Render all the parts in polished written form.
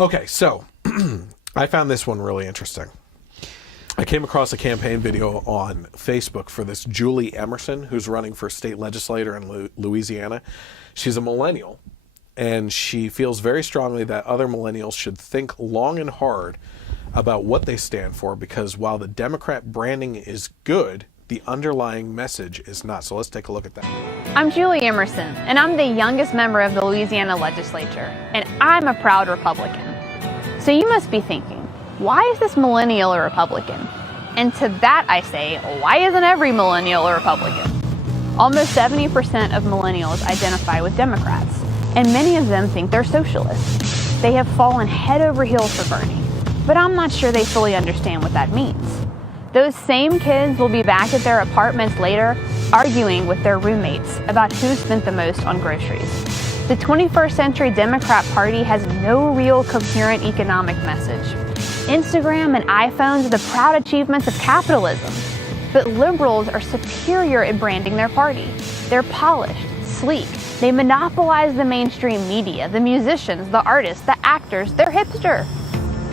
Okay, so I found this one really interesting. I came across a campaign video on Facebook for this Julie Emerson, who's running for state legislator in Louisiana. She's a millennial, and she feels very strongly that other millennials should think long and hard about what they stand for, because while the Democrat branding is good, the underlying message is not. So let's take a look at that. I'm Julie Emerson, and I'm the youngest member of the Louisiana legislature, and I'm a proud Republican. So you must be thinking, why is this millennial a Republican? And to that I say, why isn't every millennial a Republican? Almost 70% of millennials identify with Democrats, and many of them think they're socialists. They have fallen head over heels for Bernie, but I'm not sure they fully understand what that means. Those same kids will be back at their apartments later, arguing with their roommates about who spent the most on groceries. The 21st century Democrat Party has no real coherent economic message. Instagram and iPhones are the proud achievements of capitalism, but liberals are superior at branding their party. They're polished, sleek. They monopolize the mainstream media, the musicians, the artists, the actors. They're hipster.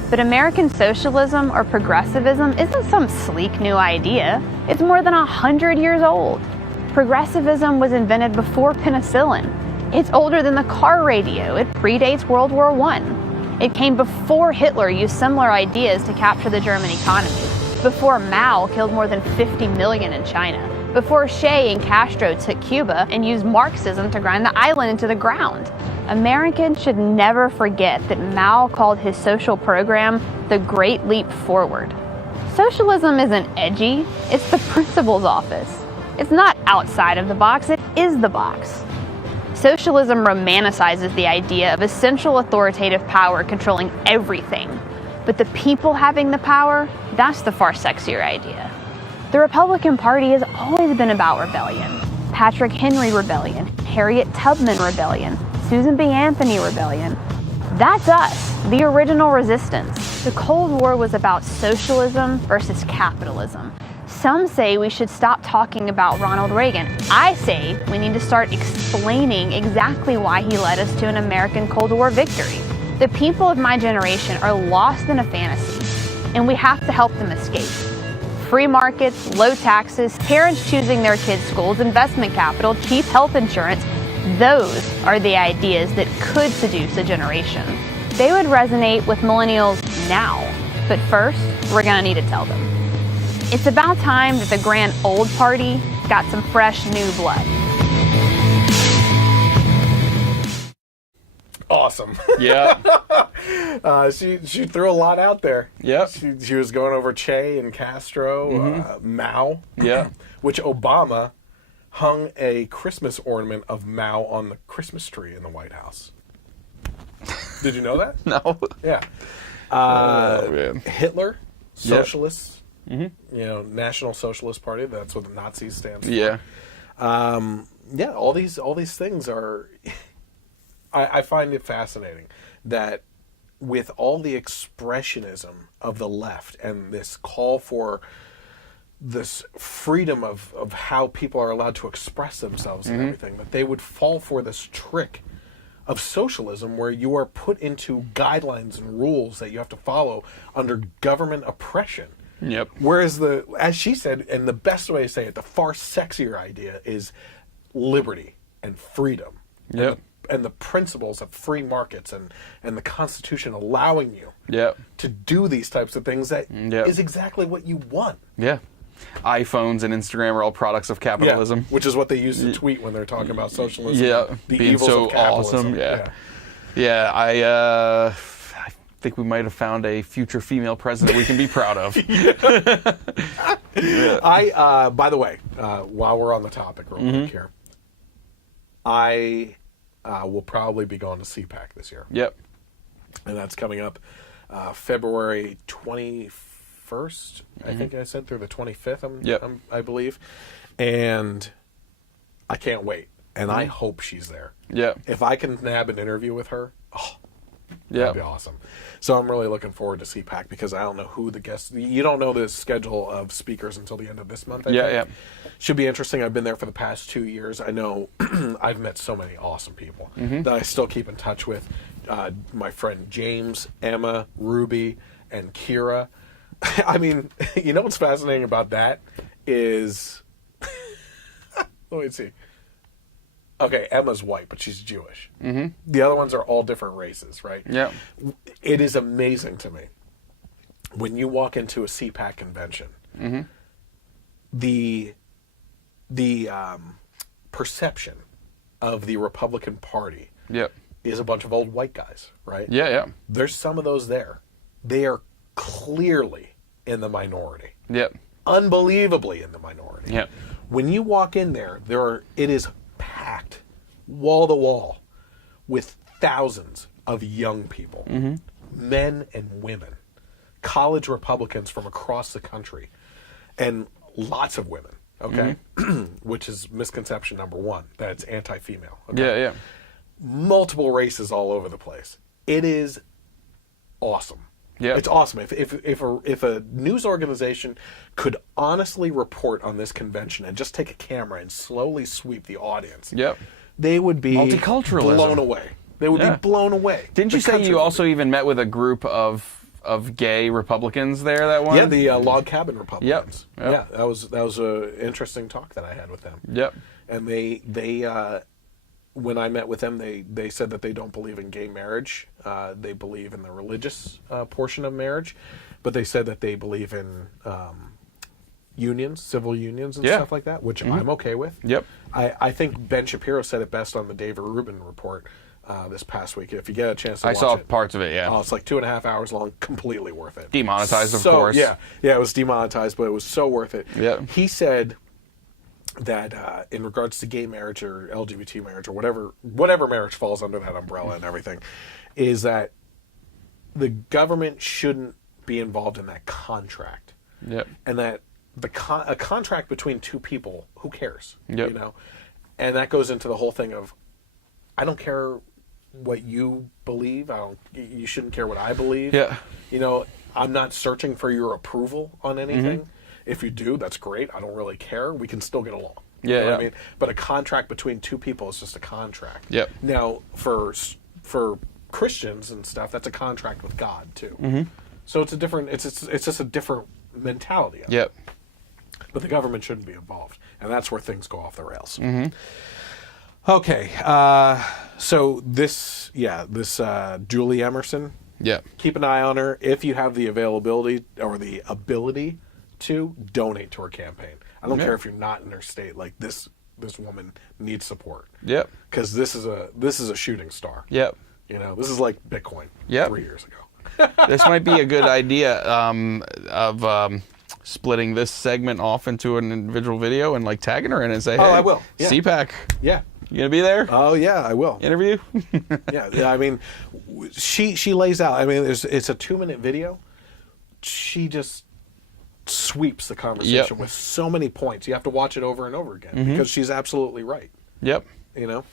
But American socialism or progressivism isn't some sleek new idea. It's more than 100 years old. Progressivism was invented before penicillin. It's older than the car radio. It predates World War I. It came before Hitler used similar ideas to capture the German economy, before Mao killed more than 50 million in China, before Che and Castro took Cuba and used Marxism to grind the island into the ground. Americans should never forget that Mao called his social program the Great Leap Forward. Socialism isn't edgy, it's the principal's office. It's not outside of the box, it is the box. Socialism romanticizes the idea of a central authoritative power controlling everything. But the people having the power, that's the far sexier idea. The Republican Party has always been about rebellion. Patrick Henry Rebellion, Harriet Tubman Rebellion, Susan B. Anthony Rebellion. That's us, the original resistance. The Cold War was about socialism versus capitalism. Some say we should stop talking about Ronald Reagan. I say we need to start explaining exactly why he led us to an American Cold War victory. The people of my generation are lost in a fantasy, and we have to help them escape. Free markets, low taxes, parents choosing their kids' schools, investment capital, cheap health insurance, those are the ideas that could seduce a generation. They would resonate with millennials now, but first, we're gonna need to tell them. It's about time that the grand old party got some fresh new blood. Awesome. Yeah. She threw a lot out there. Yep. She was going over Che and Castro, Mao. Yeah. Which Obama hung a Christmas ornament of Mao on the Christmas tree in the White House. Did you know that? No. Yeah. Man. Hitler, socialists. Yep. National Socialist Party. That's what the Nazis stand for. Yeah. All these things are. I find it fascinating that with all the expressionism of the left and this call for this freedom of how people are allowed to express themselves and everything, that they would fall for this trick of socialism where you are put into guidelines and rules that you have to follow under government oppression. Yep. Whereas as she said, and the best way to say it, the far sexier idea is liberty and freedom. Yep. And the principles of free markets and the Constitution allowing you Yep. to do these types of things that Yep. is exactly what you want. Yeah. iPhones and Instagram are all products of capitalism. Yeah, which is what they use to tweet when they're talking about socialism. Yeah. The Being evils so of capitalism. awesome. Yeah. Yeah. I think we might have found a future female president we can be proud of. Yeah. By the way, while we're on the topic real quick here, I will probably be going to CPAC this year. Yep. And that's coming up February 21st, I think I said, through the 25th, I believe. And I can't wait. And I hope she's there. Yeah. If I can nab an interview with her, that'd be awesome. So I'm really looking forward to CPAC because I don't know who the guests... You don't know the schedule of speakers until the end of this month, I think. Yeah. Should be interesting. I've been there for the past 2 years. I know I've met so many awesome people that I still keep in touch with. my friend James, Emma, Ruby, and Kira. I mean, you know what's fascinating about that is, let me see. Okay, Emma's white, but she's Jewish. Mm-hmm. The other ones are all different races, right? Yeah. It is amazing to me when you walk into a CPAC convention, Mm-hmm. the perception of the Republican Party Yep. is a bunch of old white guys, right? Yeah, yeah. There's some of those there. They are clearly in the minority. Yep. Unbelievably in the minority. Yep. When you walk in there, it is packed wall to wall with thousands of young people, men and women, college Republicans from across the country, and lots of women, okay? Which is misconception number one, that it's anti-female. Okay? Yeah, yeah. Multiple races all over the place. It is awesome. Yeah. It's awesome. If a news organization could honestly report on this convention and just take a camera and slowly sweep the audience, Yep. they would be Multiculturalism. blown away. They would Yeah. be blown away. Didn't you The say country you would also be. even met with a group of gay Republicans there that one? Yeah, the log cabin Republicans. Yep. Yeah, that was an interesting talk that I had with them. Yep. And they when I met with them, they said that they don't believe in gay marriage. They believe in the religious portion of marriage, but they said that they believe in unions, civil unions, and Yeah. stuff like that, which I'm okay with. Yep. I think Ben Shapiro said it best on the David Rubin report this past week. If you get a chance to I watch saw it. parts of it, yeah. Oh, it's like 2.5 hours long, completely worth it. Demonetized, of So, course. Yeah, it was demonetized, but it was so worth it. Yeah. He said that in regards to gay marriage or LGBT marriage or whatever marriage falls under that umbrella and everything, is that the government shouldn't be involved in that contract, Yep. and that a contract between two people, who cares? Yep. You know, and that goes into the whole thing of, I don't care what you believe. You shouldn't care what I believe. Yeah. You know, I'm not searching for your approval on anything. If you do, that's great. I don't really care. We can still get along. You Yeah, know what I yeah. mean? But a contract between two people is just a contract. Yep. Now, for Christians and stuff, that's a contract with God too. So it's a different. It's just a different mentality. Of it. Yep. But the government shouldn't be involved, and that's where things go off the rails. Mm-hmm. Okay. So this Julie Emerson. Yep. Keep an eye on her. If you have the availability or the ability to donate to her campaign. I don't Yeah. care if you're not in her state. Like this woman needs support. Yep. Because this is a shooting star. Yep. You know, this is like Bitcoin. Yep. 3 years ago. This might be a good idea of splitting this segment off into an individual video and like tagging her in and say, hey, I will. Yeah. CPAC, Yeah. you gonna be there? Oh yeah, I will. Interview? Yeah. I mean, she lays out. I mean, it's a 2-minute video. She just sweeps the conversation Yep. with so many points. You have to watch it over and over again because she's absolutely right. Yep. You know,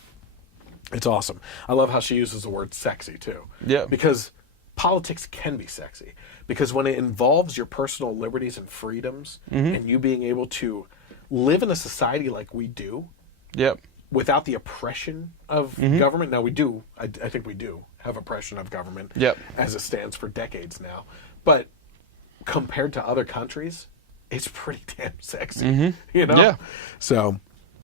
it's awesome. I love how she uses the word sexy too. Yeah. Because politics can be sexy. Because when it involves your personal liberties and freedoms and you being able to live in a society like we do Yep. without the oppression of government. Now we do. I think we do have oppression of government Yep. as it stands for decades now. But compared to other countries, it's pretty damn sexy. You know? Yeah. So